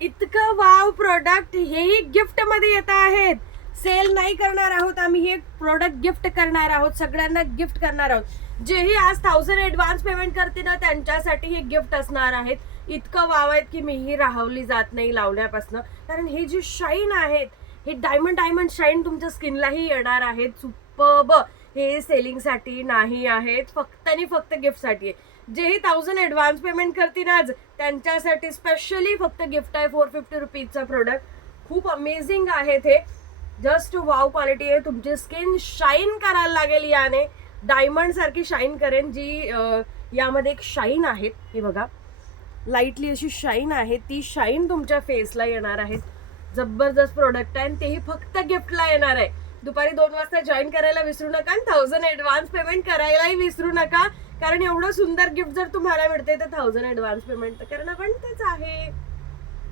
इतकं wow product, हेही gift मध्ये येत आहेत. सेल नाही करणार आहोत आम्ही, हे प्रोडक्ट गिफ्ट करणार आहोत, सगळ्यांना गिफ्ट करणार आहोत. जेही आज 1000 ऍडव्हान्स पेमेंट करते ना त्यांच्यासाठी हे गिफ्ट असणार आहेत. इतकं वाव आहेत की मीही राहवली जात नाही लावण्यापासून. कारण हे जे शाईन आहेत, हे डायमंड शाईन तुमच्या स्किनलाही येणार आहेत. सुपर्ब. हे सेलिंगसाठी नाही आहेत, फक्त आणि फक्त गिफ्टसाठी आहे. जेही 1000 ऍडव्हान्स पेमेंट करतील आज त्यांच्यासाठी स्पेशली फक्त गिफ्ट आहे. 450 रुपीजचा प्रोडक्ट. खूप अमेझिंग आहे ते. जस्ट वाव क्वालिटी आहे. तुमची स्किन शाईन करायला लागेल याने, डायमंड सारखी शाईन करेन. जी यामध्ये एक शाईन आहेत, हे बघा लाईटली अशी शाईन आहे, ती शाईन तुमच्या फेसला येणार आहे. जबरदस्त प्रोडक्ट आहे आणि तेही फक्त गिफ्टला येणार आहे. दुपारी 2 वाजता जॉईन करायला विसरू नका आणि 1000 ऍडव्हान्स पेमेंट करायलाही विसरू नका. कारण एवढं सुंदर गिफ्ट जर तुम्हाला मिळते तर 1000 ऍडव्हान्स पेमेंट तर करणं बनतच आहे.